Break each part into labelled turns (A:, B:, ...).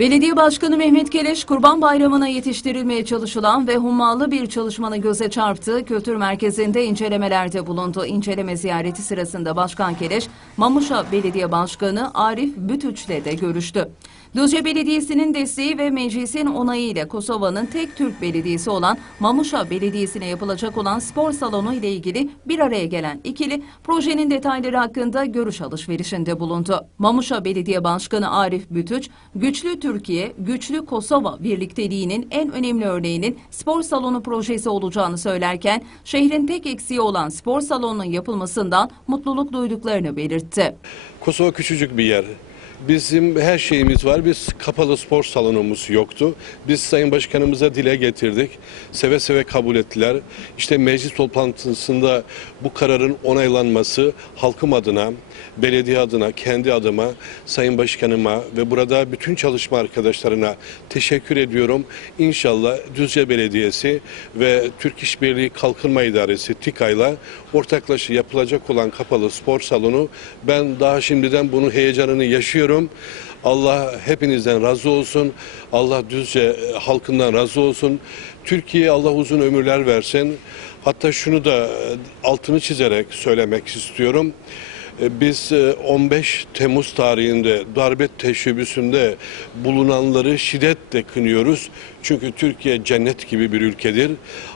A: Belediye Başkanı Mehmet Keleş, Kurban Bayramı'na yetiştirilmeye çalışılan ve hummalı bir çalışmanın göze çarptığı kültür merkezinde incelemelerde bulundu. İnceleme ziyareti sırasında Başkan Keleş, Mamuşa Belediye Başkanı Arif Bütüç'le de görüştü. Düzce Belediyesi'nin desteği ve meclisin onayı ile Kosova'nın tek Türk belediyesi olan Mamuşa Belediyesi'ne yapılacak olan spor salonu ile ilgili bir araya gelen ikili projenin detayları hakkında görüş alışverişinde bulundu. Mamuşa Belediye Başkanı Arif Bütüç, güçlü Türkiye, güçlü Kosova birlikteliğinin en önemli örneğinin spor salonu projesi olacağını söylerken şehrin tek eksiği olan spor salonunun yapılmasından mutluluk duyduklarını belirtti.
B: Kosova küçücük bir yer. Bizim her şeyimiz var. Biz kapalı spor salonumuz yoktu. Biz Sayın Başkanımıza dile getirdik. Seve seve kabul ettiler. İşte meclis toplantısında bu kararın onaylanması halkım adına, belediye adına, kendi adıma, Sayın Başkanıma ve burada bütün çalışma arkadaşlarına teşekkür ediyorum. İnşallah Düzce Belediyesi ve Türk İşbirliği Kalkınma İdaresi TİKA'yla ortaklaşa yapılacak olan kapalı spor salonu ben daha şimdiden bunun heyecanını yaşıyorum. Allah hepinizden razı olsun. Allah Düzce e, halkından razı olsun. Türkiye'ye Allah uzun ömürler versin. Hatta şunu da e, altını çizerek söylemek istiyorum. E, Biz e, 15 Temmuz tarihinde darbe teşebbüsünde bulunanları şiddetle kınıyoruz. Çünkü Türkiye cennet gibi bir ülkedir.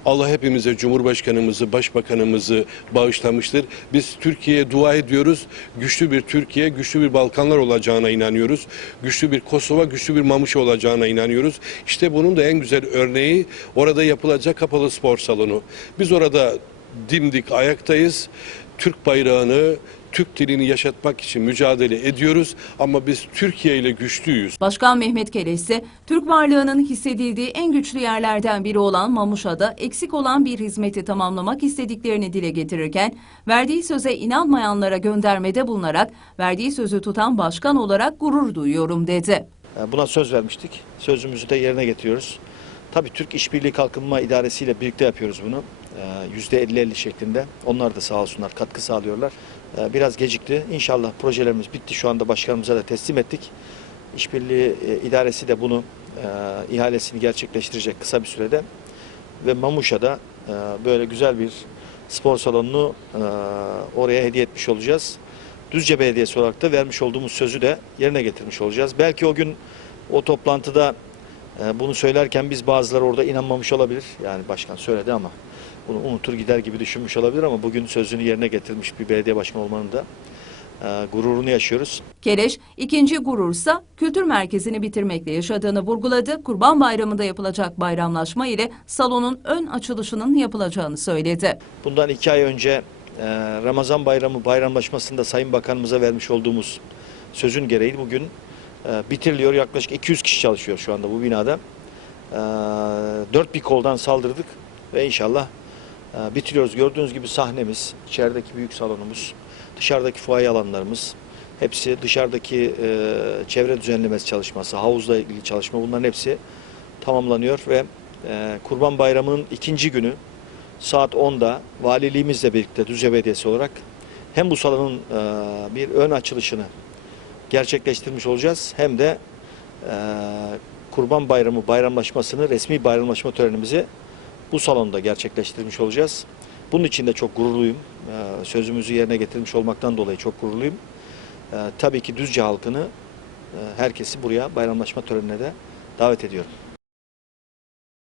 B: Allah hepimize Cumhurbaşkanımızı, Başbakanımızı bağışlamıştır. Biz Türkiye'ye dua ediyoruz. Güçlü bir Türkiye, güçlü bir Balkanlar olacağına inanıyoruz. Güçlü bir Kosova, güçlü bir Mamışa olacağına inanıyoruz. İşte bunun da en güzel örneği orada yapılacak kapalı spor salonu. Biz orada dimdik ayaktayız. Türk bayrağını, Türk dilini yaşatmak için mücadele ediyoruz ama biz Türkiye ile güçlüyüz.
A: Başkan Mehmet Keleş ise Türk varlığının hissedildiği en güçlü yerlerden biri olan Mamuşa'da eksik olan bir hizmeti tamamlamak istediklerini dile getirirken verdiği söze inanmayanlara göndermede bulunarak verdiği sözü tutan başkan olarak gurur duyuyorum dedi.
C: E, Buna söz vermiştik. Sözümüzü de yerine getiriyoruz. Tabii Türk İşbirliği Kalkınma İdaresi ile birlikte yapıyoruz bunu. E, %50-50 şeklinde. Onlar da sağ olsunlar katkı sağlıyorlar. E, Biraz gecikti. İnşallah projelerimiz bitti. Şu anda başkanımıza da teslim ettik. İşbirliği e, İdaresi de bunu e, ihalesini gerçekleştirecek kısa bir sürede. Ve Mamuşa'da e, böyle güzel bir spor salonunu oraya hediye etmiş olacağız. Düzce Belediyesi olarak da vermiş olduğumuz sözü de yerine getirmiş olacağız. Belki o gün o toplantıda bunu söylerken biz bazıları orada inanmamış olabilir. Yani başkan söyledi ama bunu unutur gider gibi düşünmüş olabilir ama bugün sözünü yerine getirmiş bir belediye başkanı olmanın da e, gururunu yaşıyoruz.
A: Keleş, ikinci gurursa kültür merkezini bitirmekle yaşadığını vurguladı. Kurban Bayramı'nda yapılacak bayramlaşma ile salonun ön açılışının yapılacağını söyledi.
C: Bundan iki ay önce e, Ramazan bayramı bayramlaşmasında Sayın Bakanımıza vermiş olduğumuz sözün gereği bugün e, bitiriliyor. Yaklaşık 200 kişi çalışıyor şu anda bu binada. E, dört bir koldan saldırdık ve inşallah bitiriyoruz. Gördüğünüz gibi sahnemiz, içerideki büyük salonumuz, dışarıdaki fuaye alanlarımız, hepsi dışarıdaki e, çevre düzenlemesi çalışması, havuzla ilgili çalışma bunların hepsi tamamlanıyor ve e, Kurban Bayramı'nın ikinci günü saat 10'da valiliğimizle birlikte Düzce Belediyesi olarak hem bu salonun e, bir ön açılışını gerçekleştirmiş olacağız hem de e, Kurban Bayramı bayramlaşmasını, resmi bayramlaşma törenimizi bu salonda gerçekleştirmiş olacağız. Bunun için de çok gururluyum. E, sözümüzü yerine getirmiş olmaktan dolayı çok gururluyum. E, tabii ki Düzce halkını, e, herkesi buraya bayramlaşma törenine de davet ediyorum.